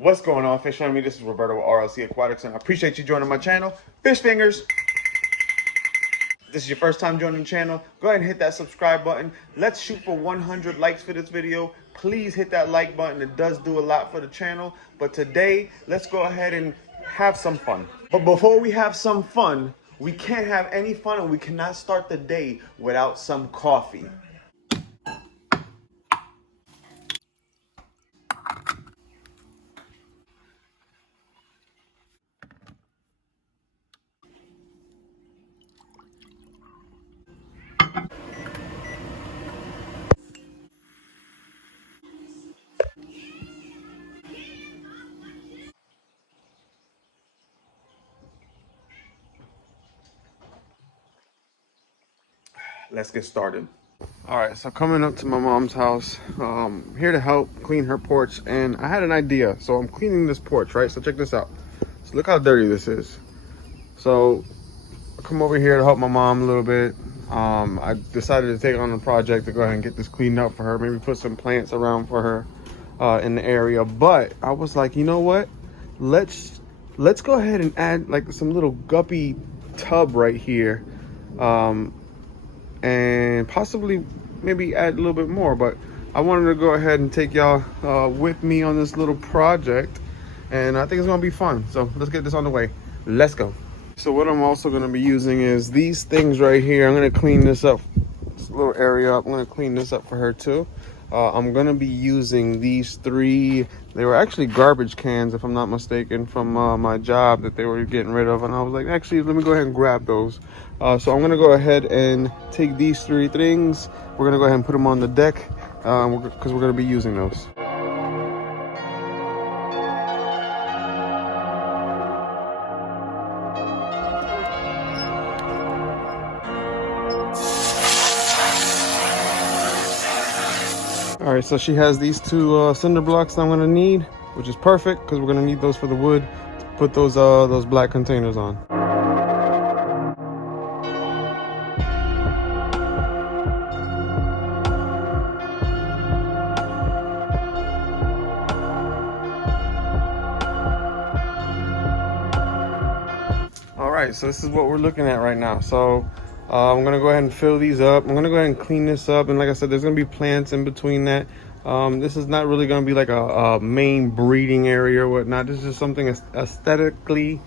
What's going on, Fish Family? This is Roberto with RLC Aquatics, and I appreciate you joining my channel. Fish fingers. This is your first time joining the channel, go ahead and hit that subscribe button. Let's shoot for 100 likes for this video. Please hit that like button. It does do a lot for the channel. But today, let's go ahead and have some fun. But before we have some fun, we can't have any fun and we cannot start the day without some coffee. Let's get started. All right, so coming up to my mom's house, here to help clean her porch, and I had an idea. So I'm cleaning this porch, right? So check this out. So look how dirty this is. So I come over here to help my mom a little bit. I decided to take on a project to go ahead and get this cleaned up for her, maybe put some plants around for her in the area. But I was like, you know what? Let's go ahead and add like some little guppy tub right here. And possibly maybe add a little bit more, but I wanted to go ahead and take y'all with me on this little project, and I think it's gonna be fun. So let's get this on the way. Let's go. So what I'm also gonna be using is these things right here. I'm gonna clean this up, this little area up. I'm gonna clean this up for her too. I'm gonna be using these three. They were actually garbage cans, if I'm not mistaken, from my job that they were getting rid of, and I was like, actually, let me go ahead and grab those. So I'm gonna go ahead and take these three things. We're gonna go ahead and put them on the deck because we're gonna be using those. All right, so she has these two cinder blocks that I'm gonna need, which is perfect because we're gonna need those for the wood to put those black containers on. All right, so this is what we're looking at right now. So I'm gonna go ahead and fill these up. I'm gonna go ahead and clean this up, and like I said, there's gonna be plants in between that. This is not really gonna be like a main breeding area or whatnot. This is just something aesthetically,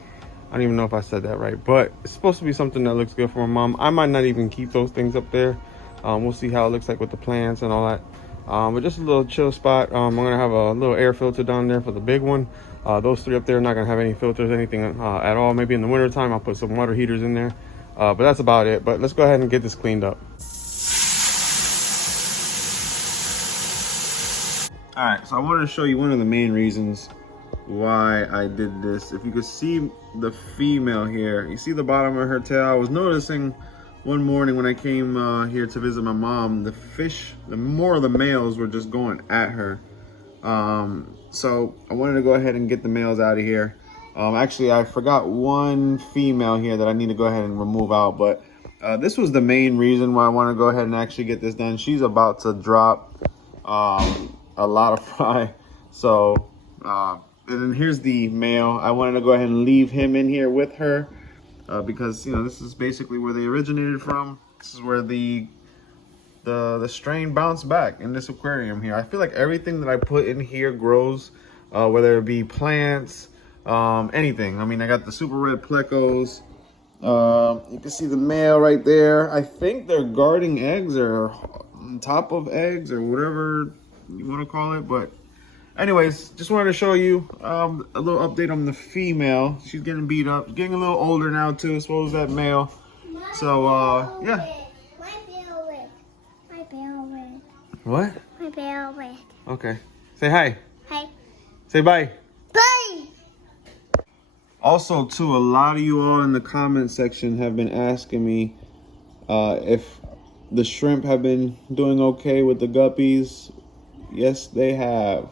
I don't even know if I said that right, but it's supposed to be something that looks good for my mom. I might not even keep those things up there. We'll see how it looks like with the plants and all that. But just a little chill spot. I'm gonna have a little air filter down there for the big one. Those three up there are not gonna have any filters, anything at all. Maybe in the winter time I'll put some water heaters in there, but that's about it. But let's go ahead and get this cleaned up. All right, so I wanted to show you one of the main reasons why I did this. If you could see the female here, you see the bottom of her tail. I was noticing one morning when I came here to visit my mom, the more of the males were just going at her. So I wanted to go ahead and get the males out of here. Actually, I forgot one female here that I need to go ahead and remove out, but this was the main reason why I want to go ahead and actually get this done. She's about to drop a lot of fry. So, and then here's the male. I wanted to go ahead and leave him in here with her because, you know, this is basically where they originated from. This is where the strain bounced back in this aquarium here. I feel like everything that I put in here grows, whether it be plants, anything. I mean, I got the super red plecos. You can see the male right there. I think they're guarding eggs or on top of eggs or whatever you want to call it. But anyways, just wanted to show you a little update on the female. She's getting beat up, getting a little older now too, as well as that male. So yeah. What? My bear wet. Okay. Say hi. Hi. Say bye. Bye. Also, too, a lot of you all in the comment section have been asking me if the shrimp have been doing okay with the guppies. Yes, they have.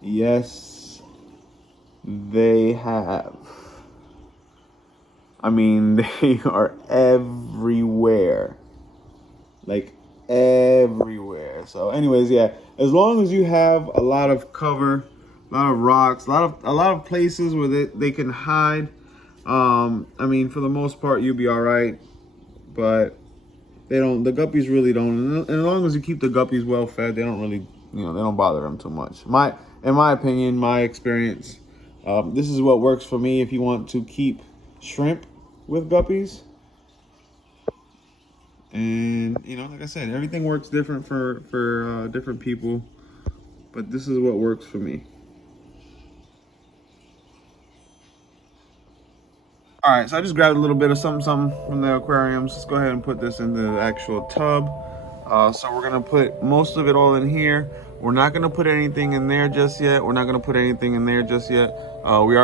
Yes, they have. I mean, they are everywhere. Like, everywhere. So anyways, yeah, as long as you have a lot of cover a lot of rocks, a lot of places where they can hide. I mean, for the most part, you'll be all right, but they don't. The guppies really don't. And as long as you keep the guppies well fed, they don't really, they don't bother them too much. In my opinion, my experience, this is what works for me. If you want to keep shrimp with guppies, and like I said, everything works different for different people, but this is what works for me. All right, so I just grabbed a little bit of something from the aquariums. Let's go ahead and put this in the actual tub. So we're gonna put most of it all in here. We're not gonna put anything in there just yet. We are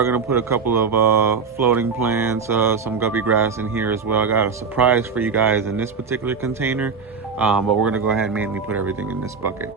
gonna put a couple of floating plants, some guppy grass in here as well. I got a surprise for you guys in this particular container, but we're gonna go ahead and mainly put everything in this bucket.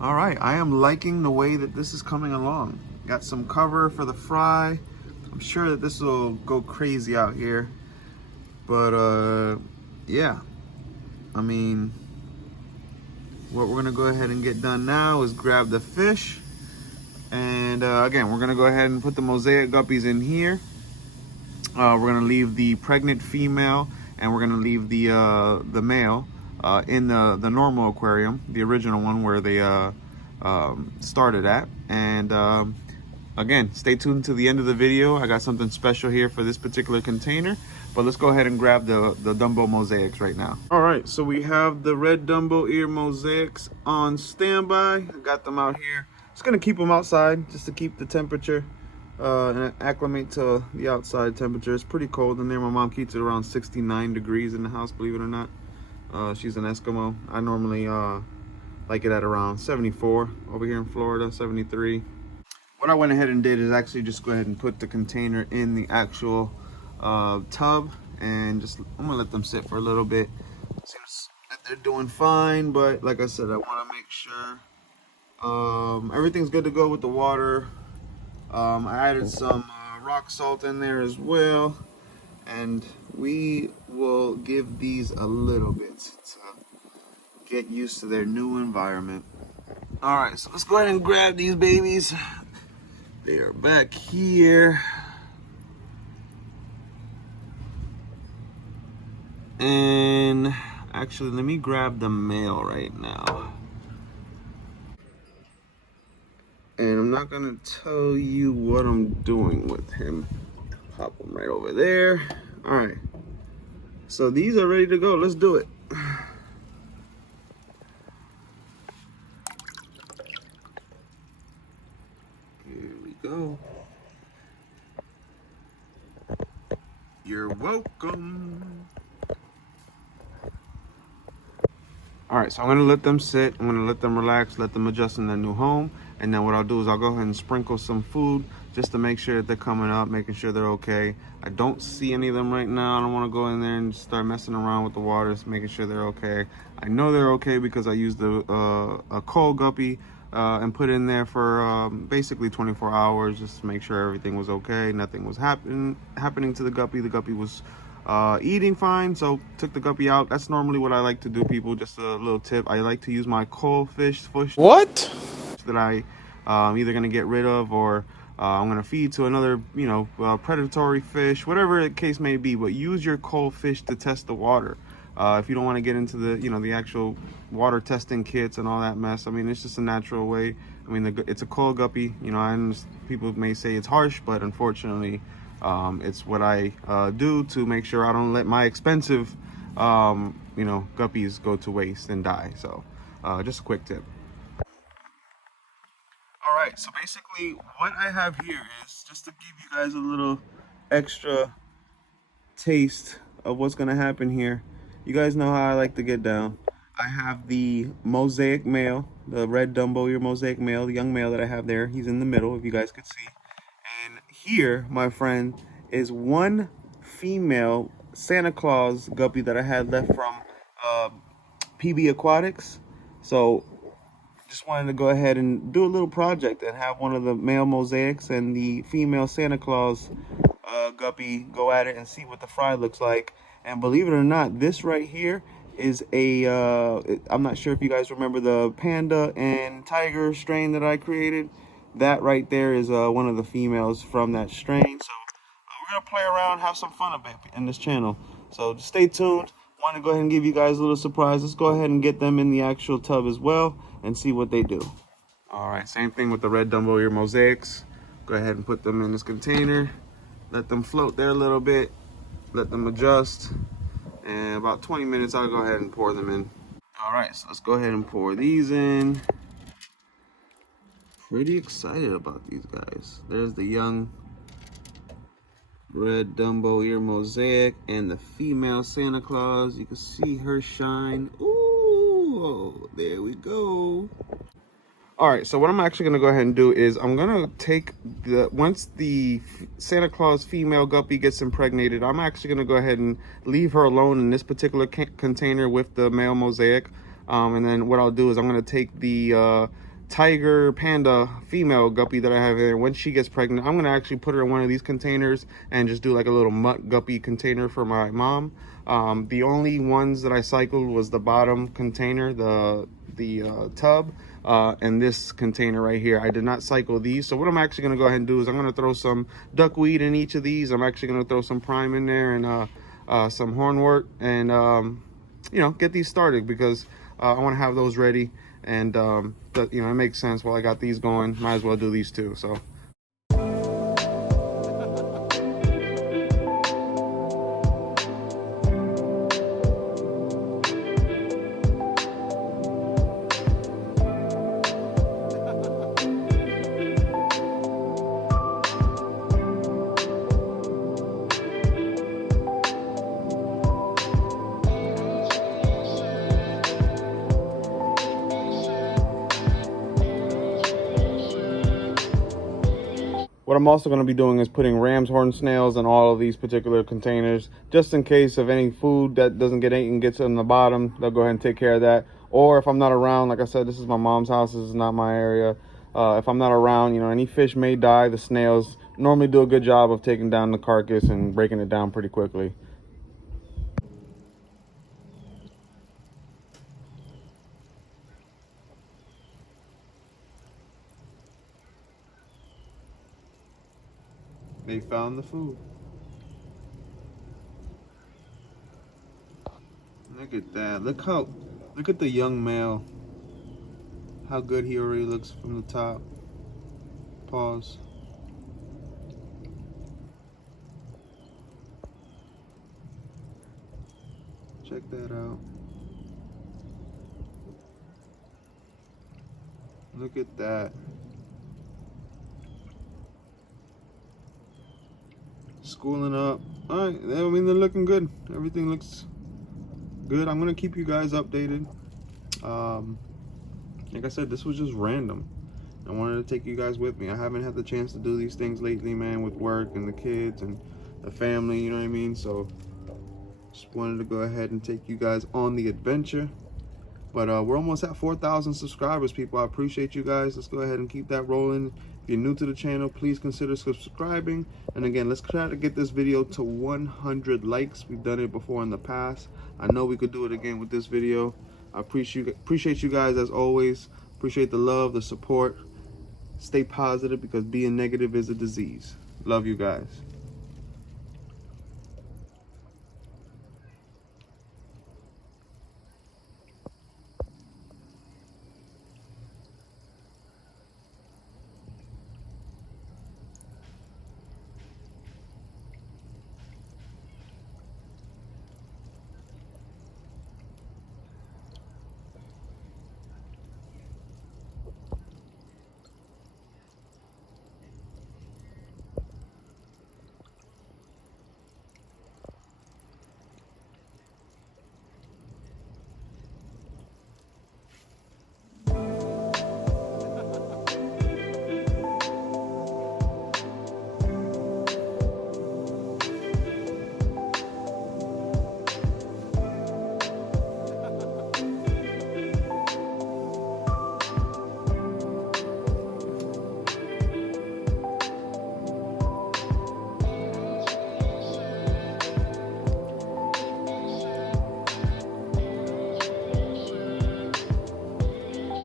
All right, I am liking the way that this is coming along. Got some cover for the fry. I'm sure that this will go crazy out here. But yeah, I mean, what we're gonna go ahead and get done now is grab the fish. And again, we're gonna go ahead and put the mosaic guppies in here. We're gonna leave the pregnant female and we're gonna leave the male in the normal aquarium, the original one where they started at. And again, stay tuned to the end of the video. I got something special here for this particular container, but let's go ahead and grab the dumbo mosaics right now. All right, so we have the red dumbo ear mosaics on standby. I got them out here. Just gonna keep them outside just to keep the temperature and acclimate to the outside temperature. It's pretty cold in there. My mom keeps it around 69 degrees in the house, believe it or not. She's an Eskimo. I normally like it at around 74 over here in Florida, 73. What I went ahead and did is actually just go ahead and put the container in the actual tub, and I'm gonna let them sit for a little bit. Seems that they're doing fine, but like I said, I want to make sure everything's good to go with the water. I added some rock salt in there as well, and we will give these a little bit to get used to their new environment. All right, so let's go ahead and grab these babies. They are back here. And actually, let me grab the male right now. And I'm not gonna tell you what I'm doing with him. Pop him right over there. All right, so these are ready to go. Let's do it. Here we go. You're welcome. All right, so I'm gonna let them sit. I'm gonna let them relax, let them adjust in their new home. And then what I'll do is I'll go ahead and sprinkle some food just to make sure that they're coming up, making sure they're okay. I don't see any of them right now. I don't wanna go in there and start messing around with the water, just making sure they're okay. I know they're okay because I used a cold guppy and put in there for basically 24 hours just to make sure everything was okay. Nothing was happening to the guppy. The guppy was eating fine, so took the guppy out. That's normally what I like to do, people. Just a little tip. I like to use my cold fish What? that I'm either gonna get rid of or I'm gonna feed to another, predatory fish, whatever the case may be. But use your cold fish to test the water. If you don't want to get into the actual water testing kits and all that mess. I mean, it's just a natural way. I mean, it's a cold guppy. People may say it's harsh, but unfortunately, it's what I do to make sure I don't let my expensive, guppies go to waste and die. So, just a quick tip. All right, so basically what I have here is just to give you guys a little extra taste of what's gonna happen here. You guys know how I like to get down. I have the mosaic male, the red dumbo ear mosaic male, the young male that I have there. He's in the middle, if you guys could see. And here, my friend, is one female Santa Claus guppy that I had left from PB Aquatics. So just wanted to go ahead and do a little project and have one of the male mosaics and the female Santa Claus guppy go at it and see what the fry looks like. And believe it or not, this right here is a I'm not sure if you guys remember the panda and tiger strain that I created. That right there is one of the females from that strain. So we're gonna play around, have some fun a bit in this channel. So just stay tuned. Want to go ahead and give you guys a little surprise. Let's go ahead and get them in the actual tub as well and see what they do. All right, same thing with the red dumbo ear mosaics. Go ahead and put them in this container. Let them float there a little bit. Let them adjust. And about 20 minutes, I'll go ahead and pour them in. All right, so let's go ahead and pour these in. Pretty excited about these guys. There's the young red dumbo ear mosaic and the female Santa Claus. You can see her shine. Ooh, there we go. All right, so what I'm actually gonna go ahead and do is I'm gonna take once the Santa Claus female guppy gets impregnated, I'm actually gonna go ahead and leave her alone in this particular container with the male mosaic. And then what I'll do is I'm gonna take the tiger panda female guppy that I have there. When she gets pregnant, I'm gonna actually put her in one of these containers and just do like a little mutt guppy container for my mom. The only ones that I cycled was the bottom container, the tub, and this container right here. I did not cycle these. So what I'm actually gonna go ahead and do is I'm gonna throw some duckweed in each of these. I'm actually gonna throw some prime in there and some hornwort, and you know, get these started because I want to have those ready. And you know, it makes sense. While I got these going, might as well do these too. So what I'm also going to be doing is putting ram's horn snails in all of these particular containers, just in case of any food that doesn't get eaten gets in the bottom. They'll go ahead and take care of that. Or if I'm not around, like I said, this is my mom's house. This is not my area. If I'm not around, you know, any fish may die. The snails normally do a good job of taking down the carcass and breaking it down pretty quickly. They found the food. Look at that. Look at the young male. How good he already looks from the top. Pause. Check that out. Look at that. Schooling up. All right, I mean, they're looking good. Everything looks good. I'm gonna keep you guys updated. Like I said, this was just random. I wanted to take you guys with me. I haven't had the chance to do these things lately, man, with work and the kids and the family, you know what I mean? So just wanted to go ahead and take you guys on the adventure. But we're almost at 4,000 subscribers, people. I appreciate you guys. Let's go ahead and keep that rolling. If you're new to the channel, please consider subscribing. And again, let's try to get this video to 100 likes. We've done it before in the past. I know we could do it again with this video. I appreciate you guys as always. Appreciate the love, the support. Stay positive because being negative is a disease. Love you guys.